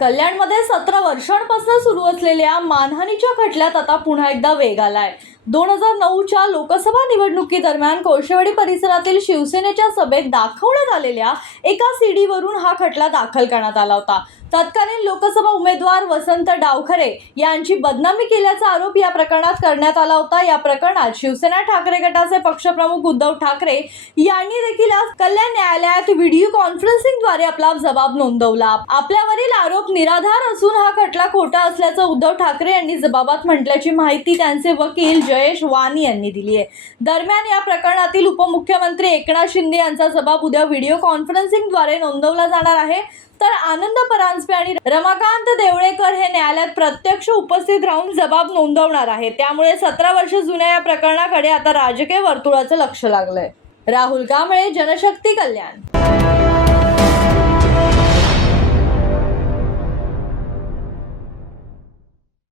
कल्याणमध्ये 17 वर्षांपासून सुरू असलेल्या मानहानीच्या खटल्यात आता पुन्हा एकदा वेग आलाय। 2009च्या लोकसभा निवडणुकीदरम्यान कोळशेवाडी परिसरातील शिवसेनेच्या सभेत दाखवण्यात आलेल्या एका सीडीवरून हा खटला दाखल करण्यात आला होता। तत्कालीन लोकसभा उमेदवार वसंत डावखरे यांची बदनामी केल्याचा आरोप या प्रकरणात करण्यात आला होता। या प्रकरणात शिवसेना ठाकरे गटाचे पक्षप्रमुख उद्धव ठाकरे यांनी देखील आज कल्याण न्यायालयात व्हिडिओ कॉन्फरन्सिंगद्वारे आपला जबाब नोंदवला। आपल्यावरील आरोप निराधार असून हा खटला खोटा असल्याचं उद्धव ठाकरे यांनी जबाबात म्हटल्याची माहिती त्यांचे वकील जयेश वाणी यांनी दिली आहे। दरम्यान या प्रकरणातील उपमुख्यमंत्री एकनाथ शिंदे यांचा जबाब उद्या व्हिडिओ कॉन्फरन्सिंगद्वारे नोंदवला जाणार आहे। तर आनंद परांजपे आणि रमाकांत देवळेकर हे न्यायालयात प्रत्यक्ष उपस्थित राहून जबाब नोंदवणार आहे। त्यामुळे 17 वर्ष जुन्या या प्रकरणाकडे आता राजकीय वर्तुळाचं लक्ष लागलंय। राहुल कांबळे, जनशक्ती, कल्याण।